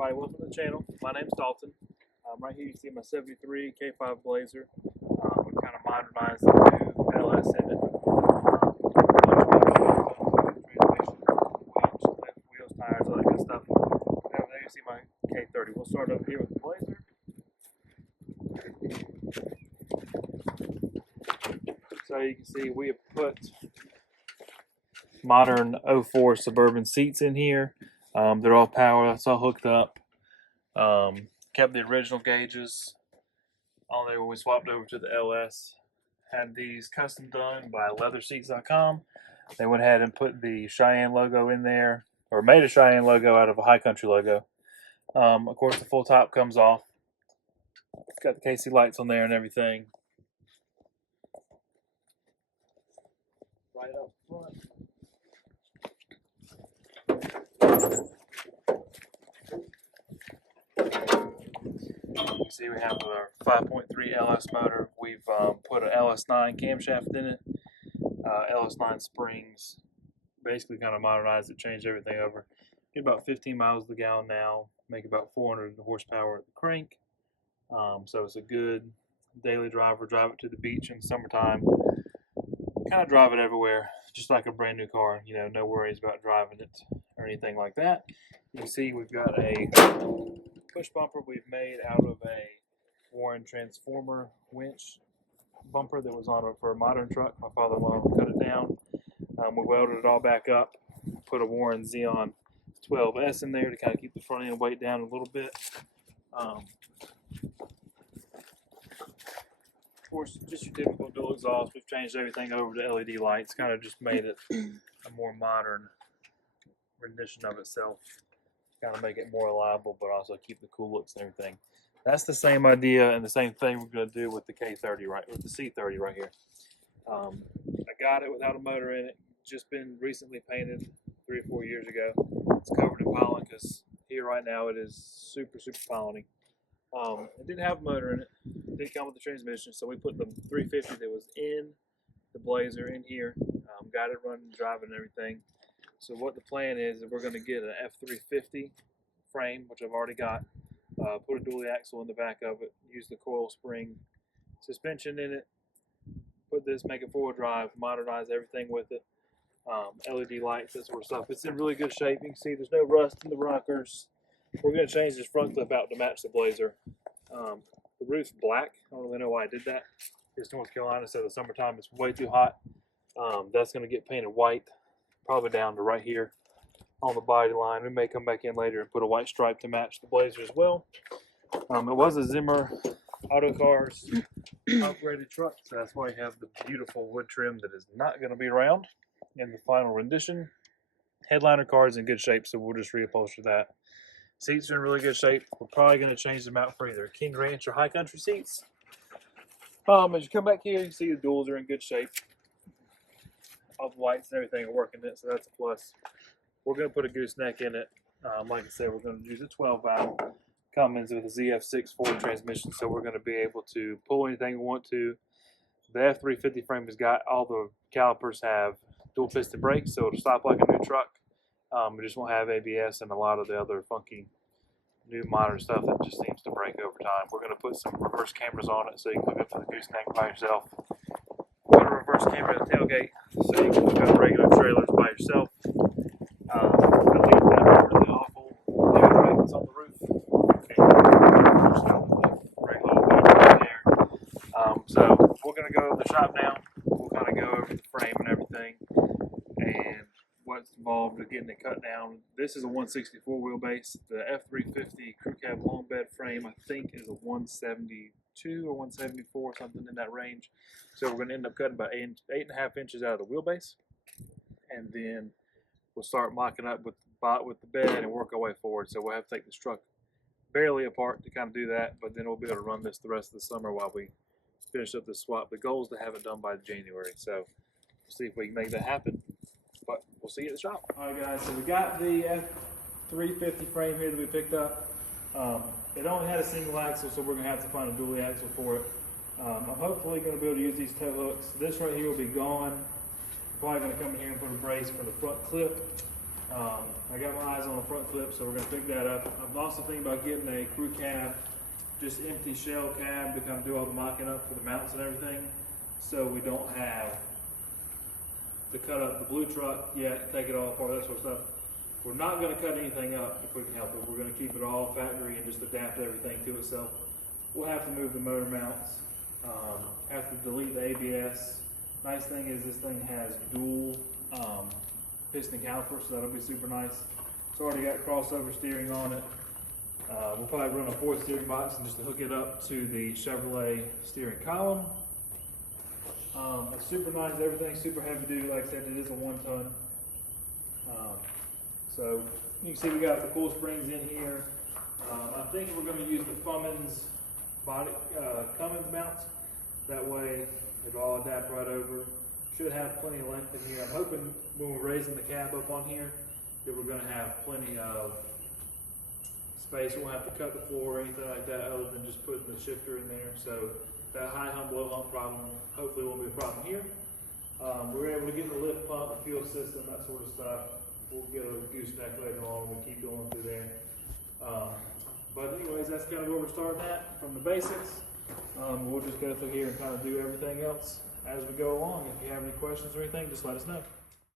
everybody, welcome to the channel. My name's Dalton. Right here you see my 73 K5 Blazer. We kind of modernized the new LS in it. Wheels, tires, all that good stuff. Over there you see my K30. We'll start over here with the Blazer. So you can see we have put modern 04 Suburban seats in here. They're all power, that's all hooked up. Kept the original gauges on there when we swapped over to the LS. Had these custom done by leatherseats.com. They went ahead and put the Cheyenne logo in there, or made a Cheyenne logo out of a High Country logo. Of course, the full top comes off. It's got the KC lights on there and everything. Right up front. You can see we have our 5.3 LS motor. We've put an LS9 camshaft in it, LS9 springs, basically kind of modernized it, changed everything over. Get about 15 miles to the gallon now, make about 400 horsepower at the crank. So it's a good daily driver. Drive it to the beach in the summertime. Kind of drive it everywhere, just like a brand new car. You know, no worries about driving it or anything like that. You can see we've got a push bumper we've made out of a Warren transformer winch bumper that was on it for a modern truck. My father-in-law cut it down. We welded it all back up, put a Warren Xeon 12S in there to kind of keep the front end weight down a little bit. Of course, just your typical dual exhaust. We've changed everything over to LED lights, kind of just made it a more modern rendition of itself. Kind of make it more reliable, but also keep the cool looks and everything. That's the same idea and the same thing we're going to do with the K30, right, with the C30 right here. I got it without a motor in it. Just been recently painted 3 or 4 years ago. It's covered in pollen because here right now it is super polleny. It didn't have a motor in it. It did come with the transmission, so we put the 350 that was in the Blazer in here. Got it running, driving, and everything. So what the plan is we're going to get an F-350 frame, which I've already got. Put a dually axle in the back of it. Use the coil spring suspension in it. Put this, make it 4-wheel drive. Modernize everything with it. LED lights, that sort of stuff. It's in really good shape. You can see there's no rust in the rockers. We're going to change this front clip out to match the Blazer. The roof's black. I don't really know why I did that. It's North Carolina, so the summertime it's way too hot. That's going to get painted white, probably down to right here on the body line. We may come back in later and put a white stripe to match the Blazer as well. It was a Zimmer Auto Cars upgraded truck, so that's why you have the beautiful wood trim that is not going to be around in the final rendition. Headliner car is in good shape, so we'll just reupholster that. Seats are in really good shape. We're probably going to change them out for either King Ranch or High Country seats. As you come back here, you can see the duals are in good shape. All the lights and everything are working in it, so that's a plus. We're going to put a gooseneck in it. Like I said, we're going to use a 12-valve. Comes with a ZF6 Ford transmission, so we're going to be able to pull anything we want to. The F-350 frame has got all the calipers have dual piston brakes, so it'll stop like a new truck. It just won't have ABS and a lot of the other funky new modern stuff that just seems to break over time. We're going to put some reverse cameras on it so you can hook up to the gooseneck by yourself. Put a reverse camera at the tailgate so you can hook up regular trailers by yourself. Really awful that's on the roof. So we're going to go to the shop now. We'll kind of go over the frame and everything and what's involved with getting it cut down. This is a 164 wheelbase. The F-350 crew cab long bed frame I think is a 172 or 174, something in that range. So we're going to end up cutting about 8.5 inches out of the wheelbase, and then we'll start mocking up with the bed and work our way forward. So we'll have to take this truck barely apart to kind of do that, but then we'll be able to run this the rest of the summer while we finish up this swap. The goal is to have it done by January, so we'll see if we can make that happen. But we'll see you at the shop. All right, guys. So we got the F-350 frame here that we picked up. It only had a single axle, so we're going to have to find a dually axle for it. I'm hopefully going to be able to use these tow hooks. This right here will be gone. Probably going to come in here and put a brace for the front clip. I got my eyes on the front clip, so we're going to pick that up. I'm also thinking about getting a crew cab, just empty shell cab to kind of do all the mocking up for the mounts and everything, so we don't have to cut up the blue truck yet, take it all apart, that sort of stuff. We're not going to cut anything up if we can help it. We're going to keep it all factory and just adapt everything to itself. We'll have to move the motor mounts, have to delete the ABS. Nice thing is this thing has dual piston calipers, so that'll be super nice. It's already got crossover steering on it. We'll probably run a fourth steering box and just hook it up to the Chevrolet steering column. It's super nice, everything's super heavy duty. Like I said, it is a 1 ton. So you can see we got the coil springs in here. I think we're going to use the Cummins mounts. That way it'll all adapt right over. Should have plenty of length in here. I'm hoping when we're raising the cab up on here that we're going to have plenty of space. We won't have to cut the floor or anything like that other than just putting the shifter in there. So that high hump, low hump problem hopefully won't be a problem here. We're able to get the lift pump, the fuel system, that sort of stuff. We'll get a gooseneck later on. We'll keep going through there. But anyways, that's kind of where we're starting at from the basics. We'll just go through here and kind of do everything else as we go along. If you have any questions or anything, just let us know.